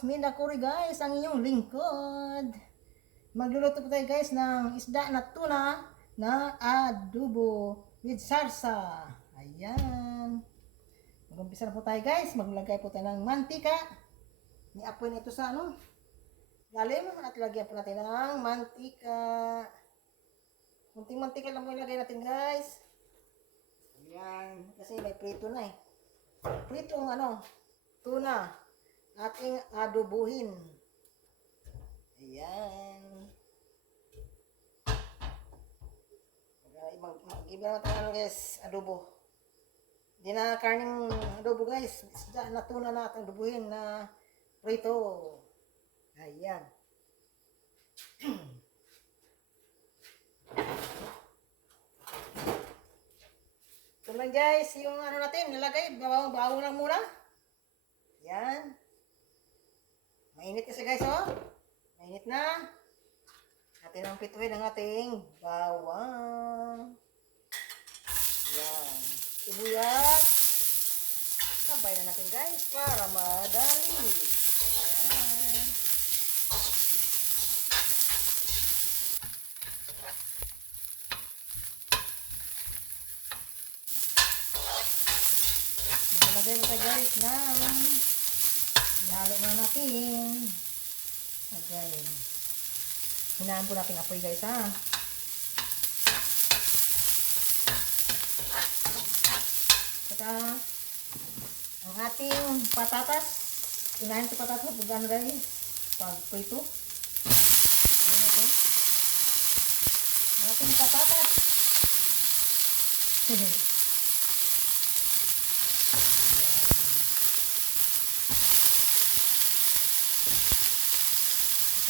Rose Minakuri guys, ang inyong lingkod. Magluluto po tayo guys ng isda na tuna na adobo with sarsa. Ayan. Mag-umpisa na po tayo guys. Maglagay po tayo ng mantika. Ni-apoy na ito sa lalim at lagyan po natin ng mantika. Kunting mantika lang po ilagay natin guys. Ayan. Kasi may prito na eh. Pritong tuna. Ating adobuhin. Ayan. Mag-iba natin guys, adobo. Hindi na karning adobo guys. Isda na tuna na ating adobuhin na prito. Ayan. Ito lang guys, yung natin, nilagay, bawang lang muna. Ayan. Mainit kasi guys, oh. Mainit na. Natin ang pituhin ang ating bawang. Ayan. Sibuyas. Sabay na natin guys para madali. Ayan. Nalagay mo tayo guys ng ihalo na natin. Ayan. Hinaan po natin apoy guys ha. Saka ang ating patatas. Inahin ito patatas po gano'n guys. Pag prito. Ito natin. Ang ating patatas.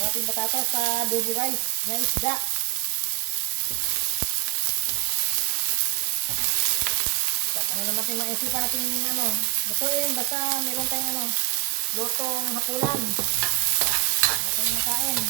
Ang ating patatas sa adobo guys, na isda. Ano naman natin maisipan natin lutuin, basta meron tayong lutong hapunan. Natin makain.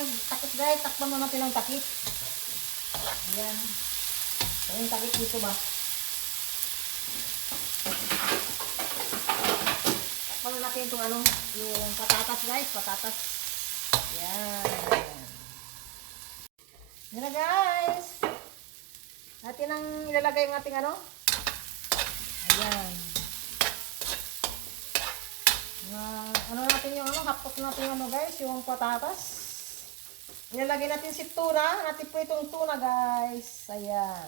Takip guys, takpan mo natin ang takip. Ayan. So yung takip dito ba? Takpan mo natin itong yung patatas guys, patatas. Ayan. Yan na guys. Natin ang ilalagay yung ating Ayan. Natin yung hapot natin guys, yung patatas. Ilalagay natin si tuna, natin po itong tuna guys. Ayan.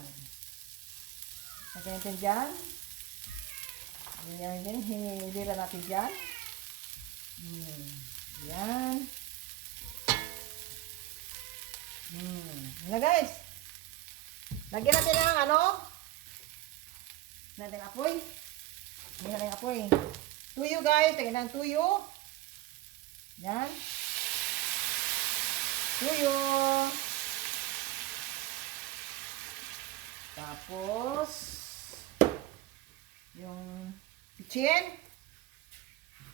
Lagyan natin dyan. Ayan din, hinilira natin dyan. Ayan. Ayan na guys. Lagyan natin ng natin apoy. Ayan natin apoy. Tuyo guys, lagyan natin tuyo. Ayan. Tuyo. Tapos yung bitchin.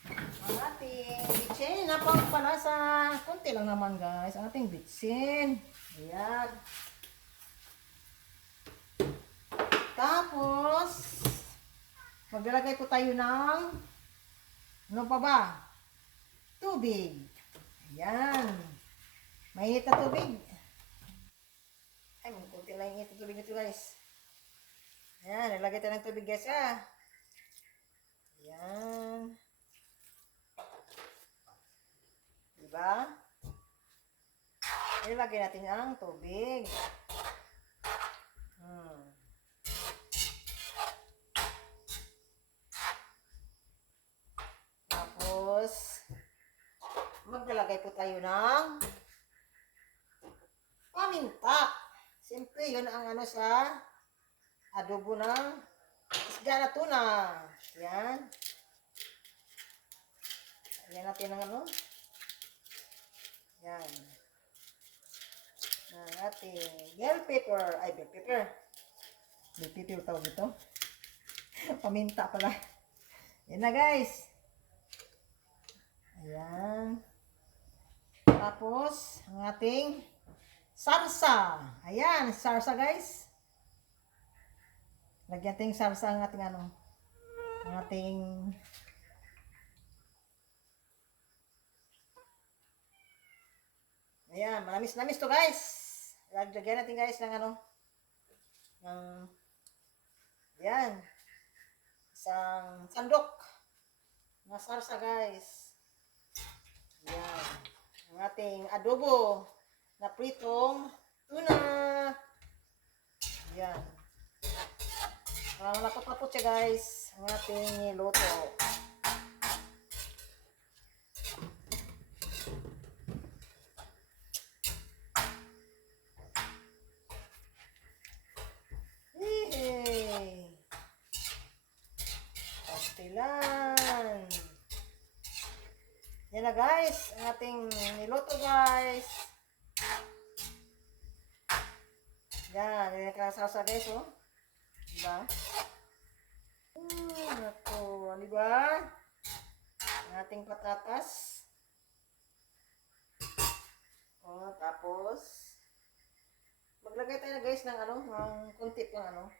Ang ating bitchin. Napangpanasa. Kunti lang naman guys. Ang ating bitchin. Ayan. Tapos maglalagay po tayo ng ano pa ba? Tubig. Ayan. Mainit na tubig. Ay, kunti lang yung tubig nito guys. Ayan, nilagay tayo ng tubig guys ha. Ayan. Diba? Nilagay natin ang tubig. Tapos, maglalagay po tayo ng paminta. Siyempre, yun ang sa adobo ng isda na tuna. Yan. Lagyan natin ng Yan. ang ating bell pepper. Ay, bell pepper. Bell pepper tawag ito. Paminta pala. Yan na guys. Ayan. Tapos, ang ating sarsa. Ayan, sarsa guys. Lagyan natin sarsa ang ating ano. Ang ating ayan, manamis-namis to guys. Lagyan natin guys ng ano. Ng ayan. Isang sandok na sarsa guys. Ayan. Ang ating adobo na pritong tuna. Ayan. Lapot-lapot siya guys. Ang ating niluto. Yehey! Pastilan! Yan na guys. Ang ating niluto guys. Yan. Yan ka salsa guys oh. Diba? Naku. Diba? Ang ating patatas. O, tapos maglagay tayo guys ng ano, ng kunti pang ano.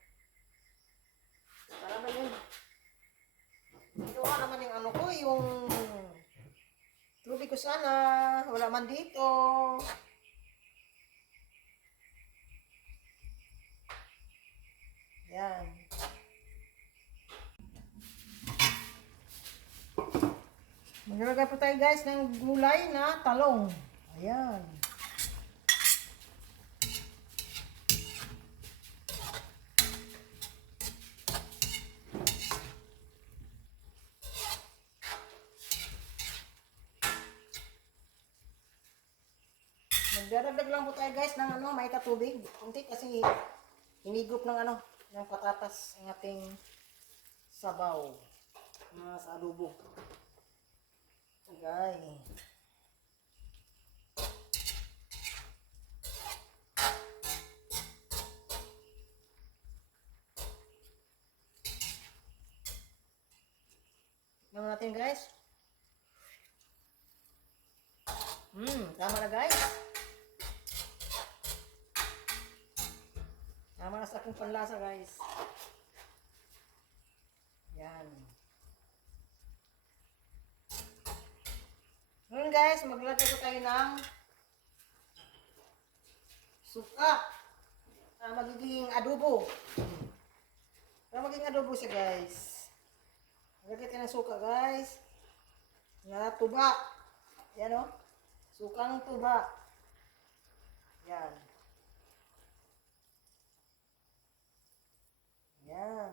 Para ba yun? Ito naman yung ano ko, yung tubig ko sana. Wala man dito. Yan. Maglagay po tayo guys ng gulay na talong. Ayan. Magdadagdag lang po tayo guys ng ano, may katubig. Kunti kasi hinigop ng ano, ng patatas ang ating sabaw. Sa adobo. Okay. Tignan natin guys. Tama na guys. Tama na sa aking panlasa guys. Yan. Ngayon guys, maglagay ko tayo ng suka. Magiging adobo. Para magiging adobo siya guys. Maglagay tayo ng suka guys. Na tuba. Yan o. Sukang tuba. Yan. Yan.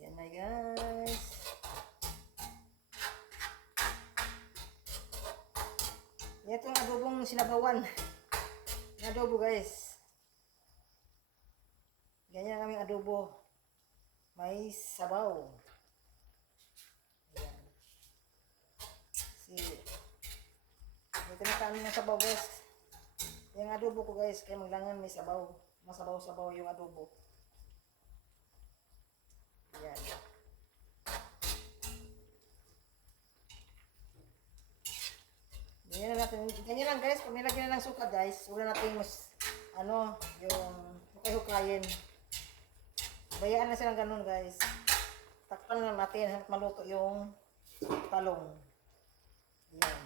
Yan na guys. Yan itong adobong sinabawan. Adobo guys. Ganyan kaming adobo. May sabaw. Ayan. Ito na kami ng sabaw guys. Yung adobo ko guys. Kaya maglangan may sabaw. Masabaw-sabaw yung adobo. Ayan. Ganyan natin. Ganyan lang guys. Pag nilagyan na ng suka guys. Wala natin mas ano. Yung hukay-hukayin. Bayaan na silang ganun guys. Takpan lang natin hanggang maluto yung talong. Yan.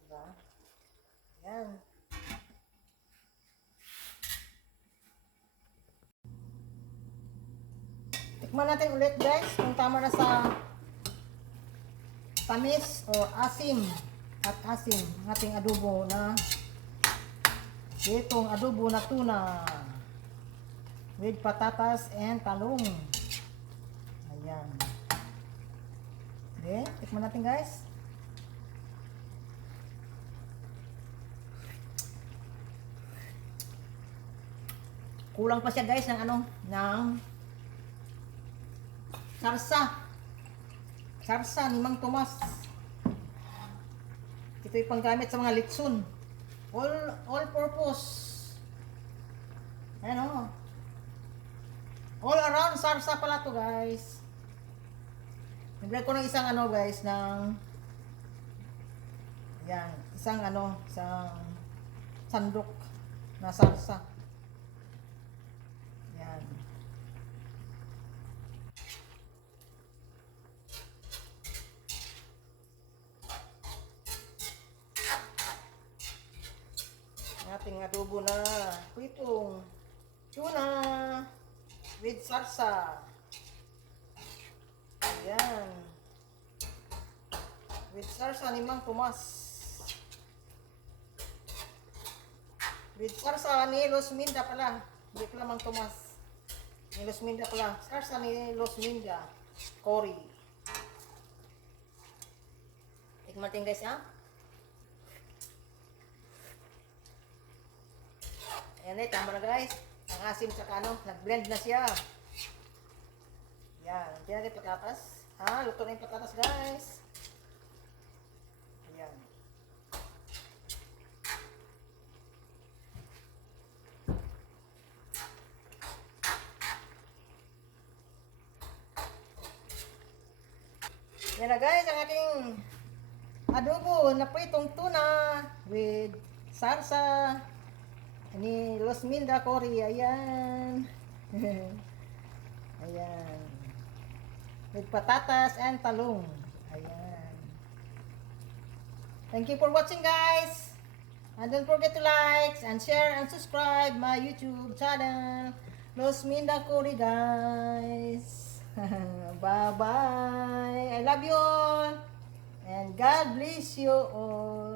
Diba? Yan. Tikman natin ulit guys kung tama na sa tamis o asim at asim ng ating adobo na itong adobo na tuna with patatas and talong. Ayan. Okay, tikman natin guys. Kulang pa siya guys ng ano, ng sarsa. Sarsa ni Mang Tomas. Ito'y panggamit sa mga litson. All purpose. Ayan o. All around sarsa pala to guys. Naglag ko ng isang ano guys, ng yan, isang sandok na sarsa. Yan. Ating adobo na pritong tuna with sarsa. Ayan. With sarsa ni Mang Tomas. With sarsa ni Los Minda pala. Hindi pala Mang Tomas. Ni Los Minda pala. Sarsa ni Los Minda. Cory. Tikman natin guys ha. Ayan eh, tama na guys. Ang asim sa kano, nag-blend na siya. Yan, hindi natin patatas. Ha, luto na yung patatas guys. Ayan. Yan na guys, ang ating adobo na pritong tuna with sarsa ni Los Minda Cory. Ayan. Ayan. With patatas and talong. Ayan. Thank you for watching guys. And don't forget to like and share and subscribe my YouTube channel. Los Minda Cory guys. Bye bye. I love you all. And God bless you all.